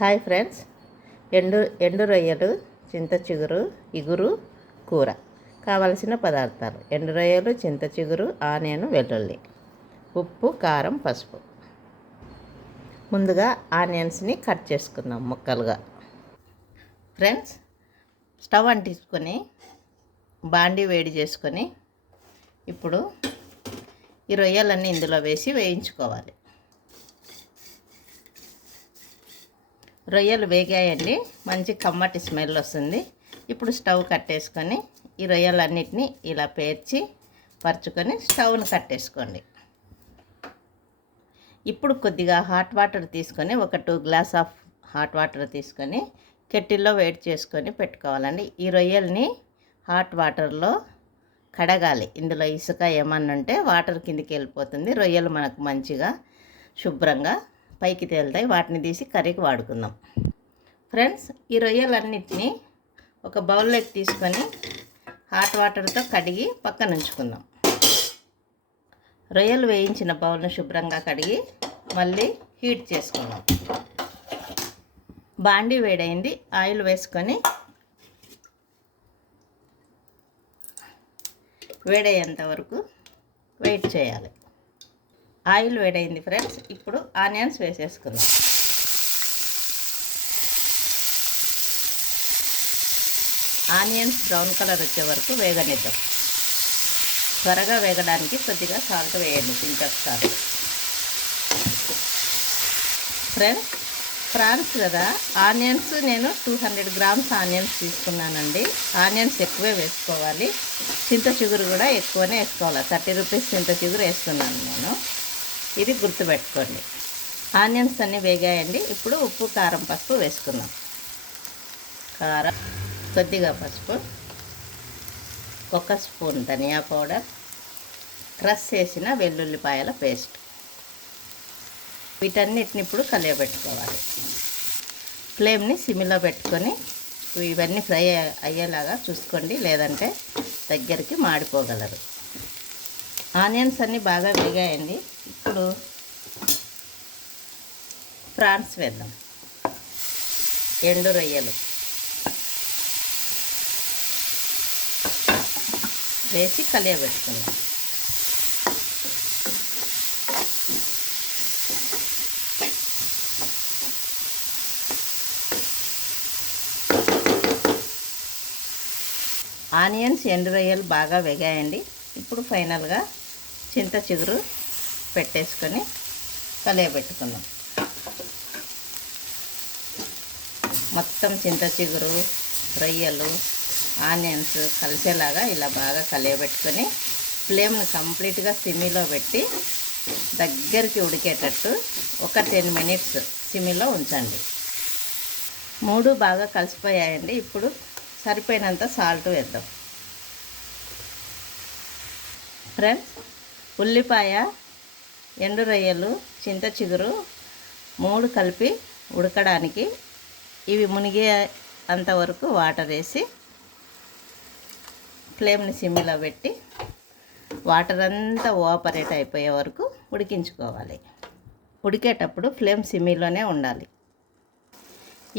Hi friends, ఎండు రొయ్యలు, చింత చిగురు, ఇగురు కూర. కావలసిన పదార్థాలు: ఎండు రొయ్యలు, చింత చిగురు, ఆనియన్, వెల్లుల్లి, ఉప్పు, కారం, పసుపు. ముందుగా ఆనియన్స్ని కట్ చేసుకుందాం ముక్కలుగా. ఫ్రెండ్స్, స్టవ్ అంటించుకొని బాండీ వేడి చేసుకొని ఇప్పుడు ఈ రొయ్యలన్నీ ఇందులో వేసి వేయించుకోవాలి. రొయ్యలు వేగాయండి, మంచి కమ్మటి స్మెల్ వస్తుంది. ఇప్పుడు స్టవ్ కట్టేసుకొని ఈ రొయ్యలన్నిటినీ ఇలా పేర్చి పరుచుకొని స్టవ్ను కట్టేసుకోండి. ఇప్పుడు కొద్దిగా హాట్ వాటర్ తీసుకొని ఒక 2 గ్లాస్ ఆఫ్ హాట్ వాటర్ తీసుకొని కెటిల్లో వేడి చేసుకొని పెట్టుకోవాలండి. ఈ రొయ్యల్ని హాట్ వాటర్లో కడగాలి. ఇందులో ఇసుక ఏమన్నా ఉంటే వాటర్ కిందికి వెళ్ళిపోతుంది. రొయ్యలు మనకు మంచిగా శుభ్రంగా పైకి తేలుతాయి. వాటిని తీసి కర్రీకి వాడుకుందాం. ఫ్రెండ్స్, ఈ రొయ్యలన్నిటినీ ఒక బౌల్లోకి తీసుకొని హాట్ వాటర్తో కడిగి పక్కన ఉంచుకుందాం. రొయ్యలు వేయించిన బౌల్ను శుభ్రంగా కడిగి మళ్ళీ హీట్ చేసుకుందాం. బాండీ వేడైంది, ఆయిల్ వేసుకొని వేడయ్యేంత వరకు వెయిట్ చేయాలి. ఆయిల్ వేడైంది ఫ్రెండ్స్, ఇప్పుడు ఆనియన్స్ వేసేసుకుందాం. ఆనియన్స్ బ్రౌన్ కలర్ వచ్చే వరకు వేగనిద్దాం. త్వరగా వేగడానికి కొద్దిగా సాల్ట్ వేయండి, పించొకసారి. ఫ్రెండ్స్, ప్రాన్స్ కదా, ఆనియన్స్ నేను 200 గ్రామ్స్ ఆనియన్స్ తీసుకున్నానండి. ఆనియన్స్ ఎక్కువే వేసుకోవాలి. చింత చిగురు కూడా ఎక్కువనే వేసుకోవాలి. 30 రూపీస్ చింత చిగురు వేస్తున్నాను నేను. ఇది గుర్తుపెట్టుకోండి. ఆనియన్స్ అన్నీ వేగాయండి. ఇప్పుడు ఉప్పు, కారం, పసుపు వేసుకుందాం. కారం, కొద్దిగా పసుపు, 1 స్పూన్ ధనియా పౌడర్, క్రష్ చేసిన వెల్లుల్లిపాయల పేస్ట్. వీటన్నిటిని ఇప్పుడు కలియబెట్టుకోవాలి. ఫ్లేమ్ని సిమ్లో పెట్టుకొని ఇవన్నీ ఫ్రై అయ్యేలాగా చూసుకోండి, లేదంటే దగ్గరికి మాడిపోగలరు. ఆనియన్స్ అన్నీ బాగా వేగాయండి. ఇప్పుడు ప్రాన్స్ వేద్దాం. ఎండు రొయ్యలు వేసి కలియబెట్టుకుందాం. ఆనియన్స్, ఎండు రొయ్యలు బాగా వేగాయండి. ఇప్పుడు ఫైనల్గా చింత చిగురు పెట్టేసుకొని కలియబెట్టుకుందాం. మొత్తం చింత చిగురు, రొయ్యలు, ఆనియన్స్ కలిసేలాగా ఇలా బాగా కలియబెట్టుకొని ఫ్లేమ్ని కంప్లీట్గా సిమ్లో పెట్టి దగ్గరికి ఉడికేటట్టు ఒక 10 మినిట్స్ సిమ్లో ఉంచండి. 3 బాగా కలిసిపోయాయండి. ఇప్పుడు సరిపోయినంత సాల్ట్ వేద్దాం. ఫ్రెండ్స్, ఉల్లిపాయ, ఎండు రొయ్యలు, చింత చిగురు 3 కలిపి ఉడకడానికి ఇవి మునిగే అంతవరకు వాటర్ వేసి ఫ్లేమ్ని సిమ్లో పెట్టి వాటర్ అంతా ఓపరేట్ అయిపోయే వరకు ఉడికించుకోవాలి. ఉడికేటప్పుడు ఫ్లేమ్ సిమ్లోనే ఉండాలి.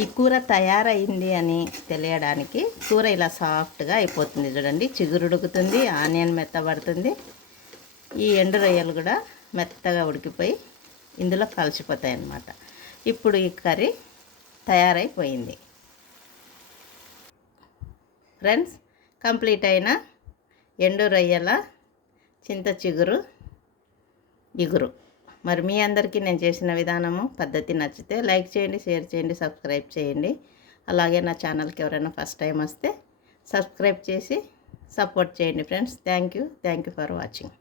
ఈ కూర తయారైంది అని తెలియడానికి కూర ఇలా సాఫ్ట్గా అయిపోతుంది చూడండి. చిగురు ఉడుకుతుంది, ఆనియన్ మెత్తబడుతుంది, ఈ ఎండు రొయ్యలు కూడా మెత్తగా ఉడికిపోయి ఇందులో కలిసిపోతాయి అన్నమాట. ఇప్పుడు ఈ కర్రీ తయారైపోయింది. ఫ్రెండ్స్, కంప్లీట్ అయిన ఎండు రొయ్యల, చింత చిగురు, ఇగురు. మరి మీ అందరికీ నేను చేసిన విధానము, పద్ధతి నచ్చితే లైక్ చేయండి, షేర్ చేయండి, సబ్స్క్రైబ్ చేయండి. అలాగే నా ఛానల్కి ఎవరైనా ఫస్ట్ టైం వస్తే సబ్స్క్రైబ్ చేసి సపోర్ట్ చేయండి friends. Thank you for watching.